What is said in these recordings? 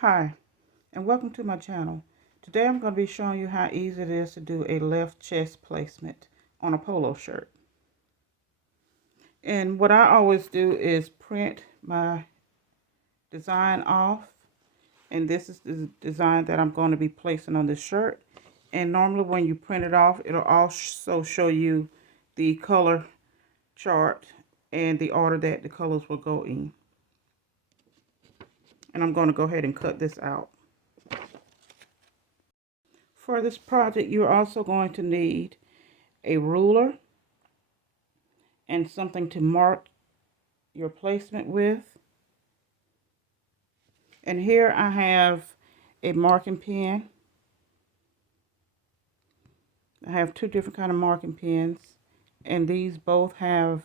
Hi, and welcome to my channel. Today I'm going to be showing you how easy it is to do a left chest placement on a polo shirt. And what I always do is print my design off, and this is the design that I'm going to be placing on this shirt. And normally when you print it off, it'll also show you the color chart and the order that the colors will go in. And I'm going to go ahead and cut this out. For this project, you're also going to need a ruler and something to mark your placement with. And here I have a marking pen. I have two different kind of marking pens, and these both have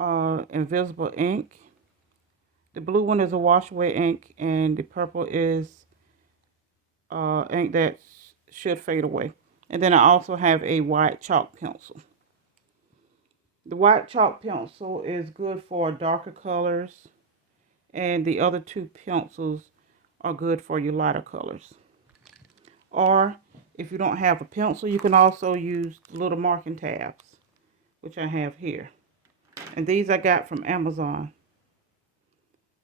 invisible ink. The blue one is a wash away ink, and the purple is ink that should fade away. And then I also have a white chalk pencil. The white chalk pencil is good for darker colors, and the other two pencils are good for your lighter colors. Or if you don't have a pencil, you can also use little marking tabs, which I have here. And these I got from Amazon.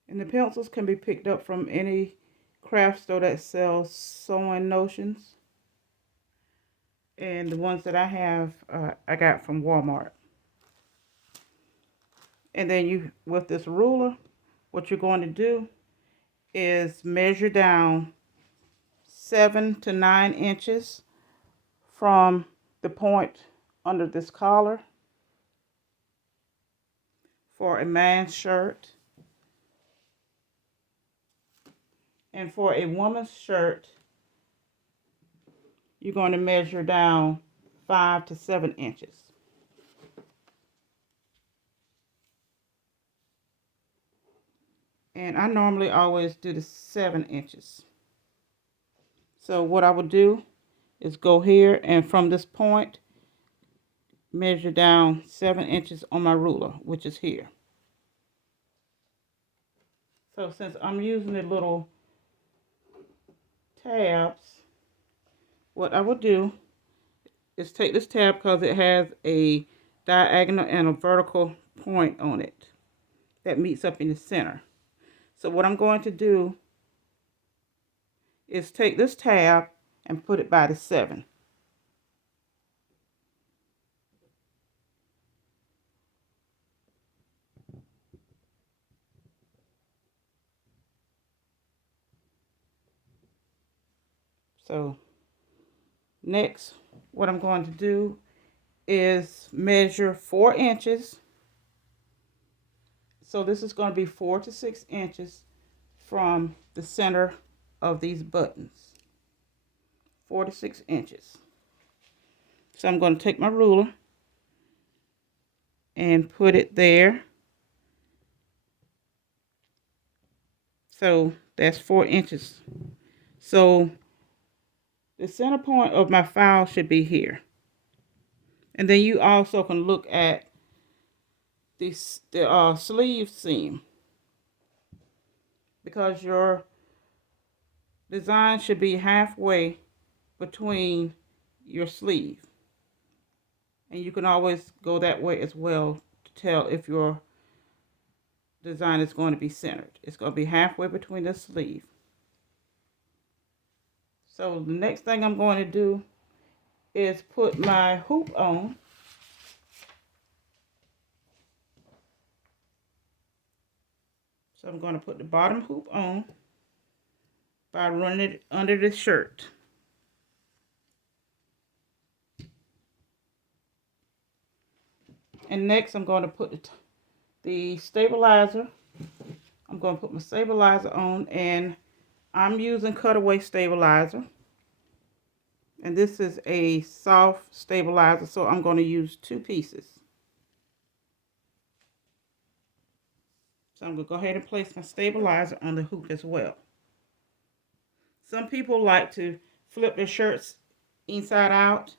And the pencils can be picked up from any craft store that sells sewing notions. And the ones that I have, I got from Walmart. And then with this ruler, what you're going to do is measure down 7 to 9 inches from the point under this collar for a man's shirt. And for a woman's shirt, you're going to measure down 5 to 7 inches. And I normally always do the 7 inches. So what I would do is go here, and from this point, measure down 7 inches on my ruler, which is here. So since I'm using the little tabs, what I will do is take this tab because it has a diagonal and a vertical point on it that meets up in the center. So what I'm going to do is take this tab and put it by the 7. So next, what I'm going to do is measure 4 inches. So this is going to be 4 to 6 inches from the center of these buttons. 4 to 6 inches. So I'm going to take my ruler and put it there. So that's 4 inches. So the center point of my file should be here. And then you also can look at the sleeve seam, because your design should be halfway between your sleeve. And you can always go that way as well to tell if your design is going to be centered. It's going to be halfway between the sleeve. So the next thing I'm going to do is put my hoop on. So I'm going to put the bottom hoop on by running it under the shirt. And next I'm going to put the stabilizer. I'm going to put my stabilizer on, and I'm using cutaway stabilizer. And this is a soft stabilizer, so I'm going to use 2 pieces. So I'm going to go ahead and place my stabilizer on the hoop as well. Some people like to flip their shirts inside out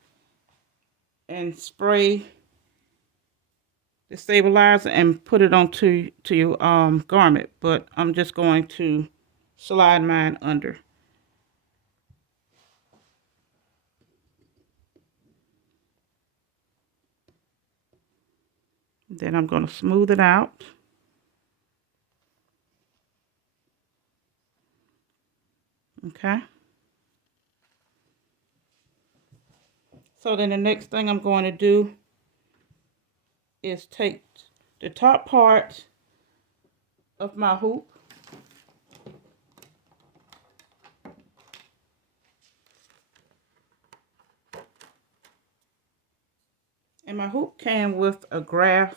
and spray the stabilizer and put it onto your garment, but I'm just going to slide mine under. Then I'm going to smooth it out. Okay. So then the next thing I'm going to do is take the top part of my hoop and my hoop came with a graph.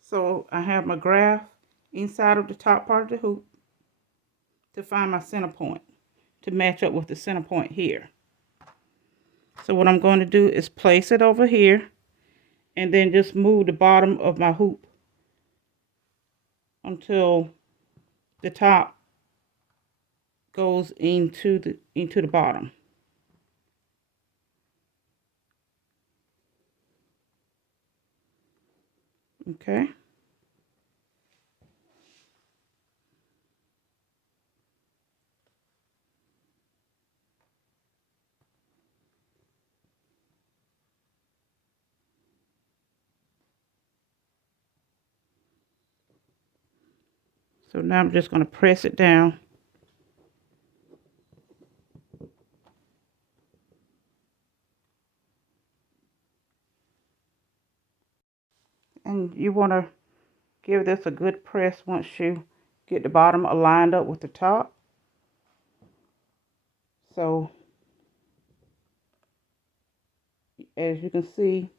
So I have my graph inside of the top part of the hoop to find my center point to match up with the center point here. So what I'm going to do is place it over here and then just move the bottom of my hoop until the top goes into the bottom. Okay. So now I'm just going to press it down. And you want to give this a good press once you get the bottom aligned up with the top. So as you can see,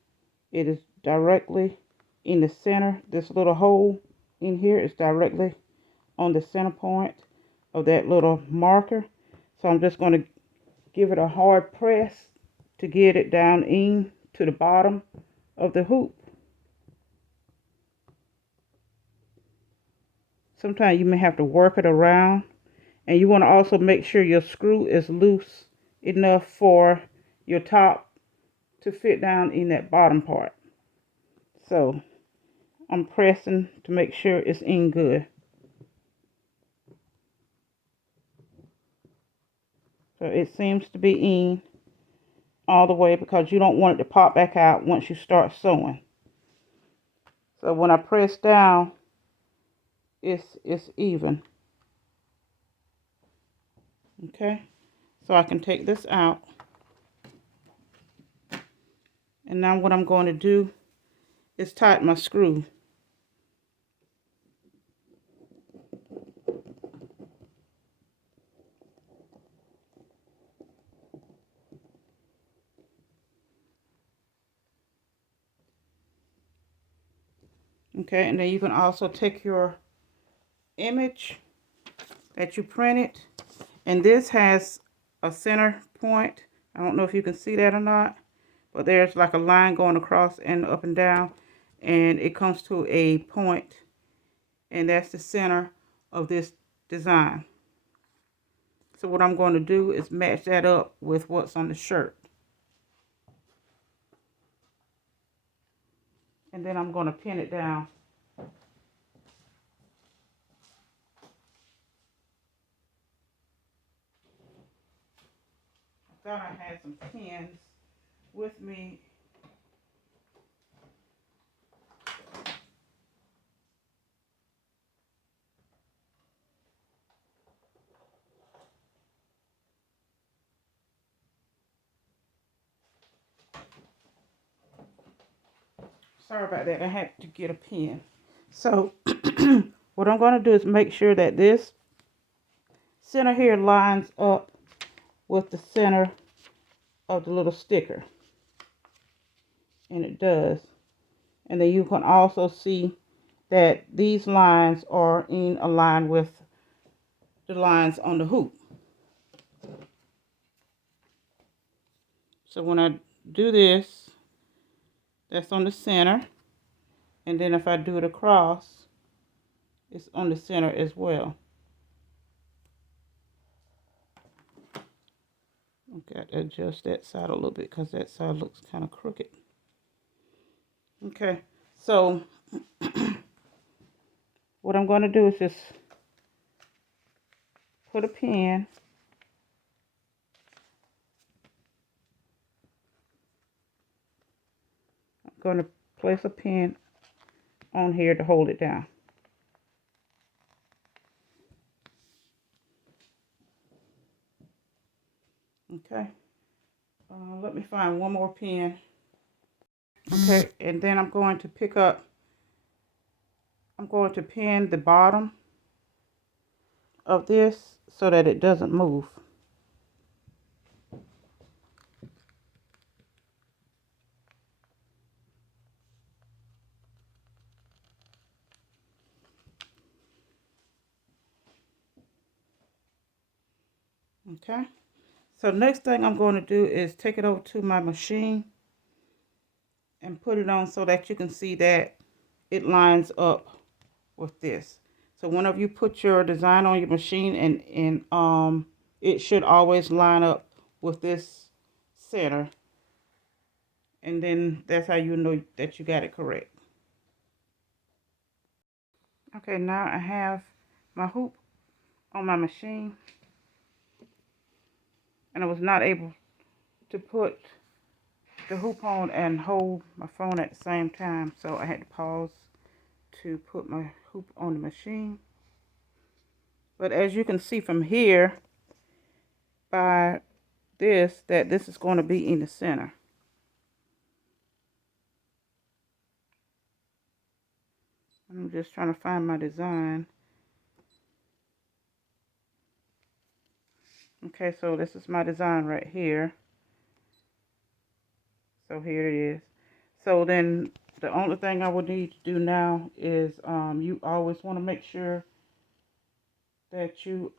it is directly in the center. This little hole in here is directly on the center point of that little marker. So I'm just going to give it a hard press to get it down in to the bottom of the hoop. Sometimes you may have to work it around, and you want to also make sure your screw is loose enough for your top to fit down in that bottom part. So I'm pressing to make sure it's in good. So it seems to be in all the way because you don't want it to pop back out once you start sewing. So when I press down, it's even. Okay, so I can take this out. And now what I'm going to do is tighten my screw. Okay, and then you can also take your image that you printed, and this has a center point. I don't know if you can see that or not, but there's like a line going across and up and down, and it comes to a point, and that's the center of this design. So what I'm going to do is match that up with what's on the shirt. And then I'm going to pin it down. I thought I had some pins with me. Sorry about that. I had to get a pen. So what I'm going to do is make sure that this center here lines up with the center of the little sticker. And it does. And then you can also see that these lines are in a line with the lines on the hoop. So when I do this, that's on the center. And then if I do it across, it's on the center as well. I've got to adjust that side a little bit because that side looks kind of crooked. Okay, so what I'm going to do is just put a pin. I'm going to place a pin on here to hold it down. Okay. Let me find one more pin. Okay, and then I'm going to pin the bottom of this so that it doesn't move. Okay, so next thing I'm going to do is take it over to my machine and put it on so that you can see that it lines up with this. So whenever you put your design on your machine, and it should always line up with this center, and then that's how you know that you got it correct. Okay, now I have my hoop on my machine, and I was not able to put the hoop on and hold my phone at the same time, so I had to pause to put my hoop on the machine. But as you can see from here by this, that this is going to be in the center. I'm just trying to find my design. Okay, so this is my design right here. So here it is. So then the only thing I would need to do now is you always want to make sure that you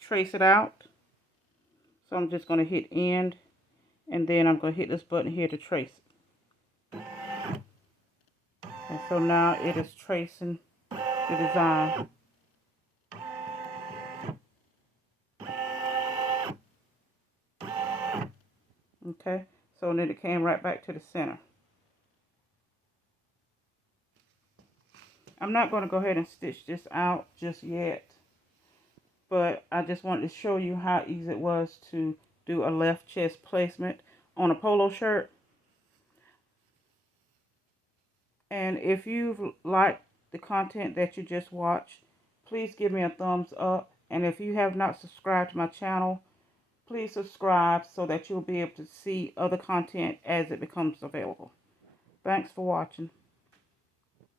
trace it out. So I'm just going to hit end, and then I'm going to hit this button here to trace it. And so now it is tracing the design. Okay, so then it came right back to the center. I'm not going to go ahead and stitch this out just yet, but I just wanted to show you how easy it was to do a left chest placement on a polo shirt. And if you've liked the content that you just watched, please give me a thumbs up. And if you have not subscribed to my channel, please subscribe so that you'll be able to see other content as it becomes available. Thanks for watching.